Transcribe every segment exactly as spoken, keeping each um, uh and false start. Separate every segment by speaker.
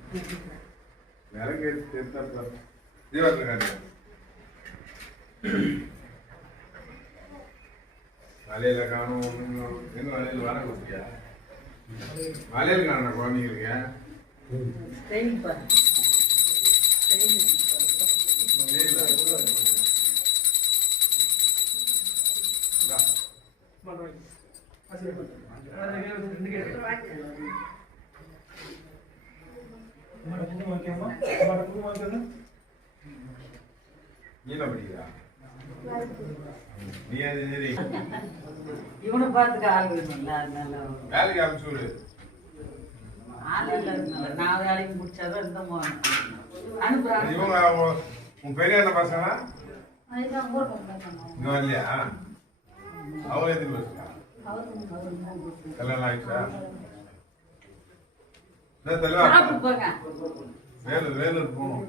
Speaker 1: விறகு எடுத்து தீபாவளி மலையில காணும் எங்க மலையில் வர கொடுத்தியா மலையில் காண குழந்தைங்களுக்கு நீ என்ன படிக்கிறா நீ
Speaker 2: இவனை பார்த்துக்க ஆள் வேணும்ல அதனால
Speaker 1: வேலைக்கு அனுப்பிச்சு
Speaker 2: ஆள் இல்லாதனால நான் வேலைக்கு முடிச்சாதான் இந்த அனுப்புறாங்க.
Speaker 1: இவங்க உன் பெரிய என்ன பசங்க இங்க வரலையா அவங்க எத்தனை பேசுறா கல்யாணம் ஆயிடுச்சா வேலூர் வேலூர் போகணும்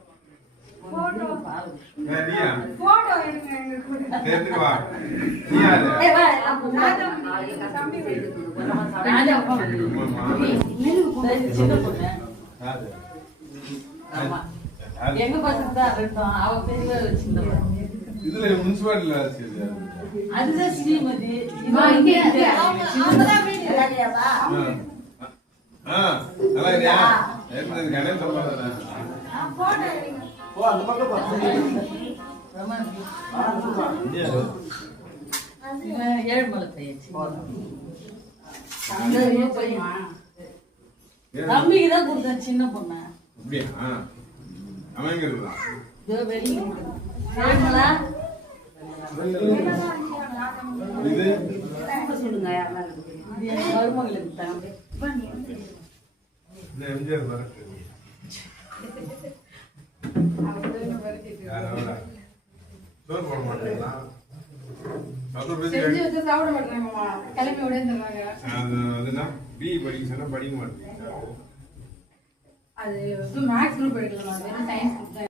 Speaker 2: எங்க பசங்க தான் இருக்கட்டும் அவ பெரிய சின்ன
Speaker 1: இதுல முனிசிபாலிட்டில
Speaker 2: அதுதான் ஸ்ரீமதி
Speaker 1: கணேஷ்
Speaker 2: ஏழுமலை பையன் தம்பிக்கு தான் கொடுத்தேன் சின்ன பொண்ணு சொல்லுங்க மருமகளுக்கு தம்பி
Speaker 3: அது மேக்ஸ் குரூப் எடுக்கலாம் சயின்ஸ்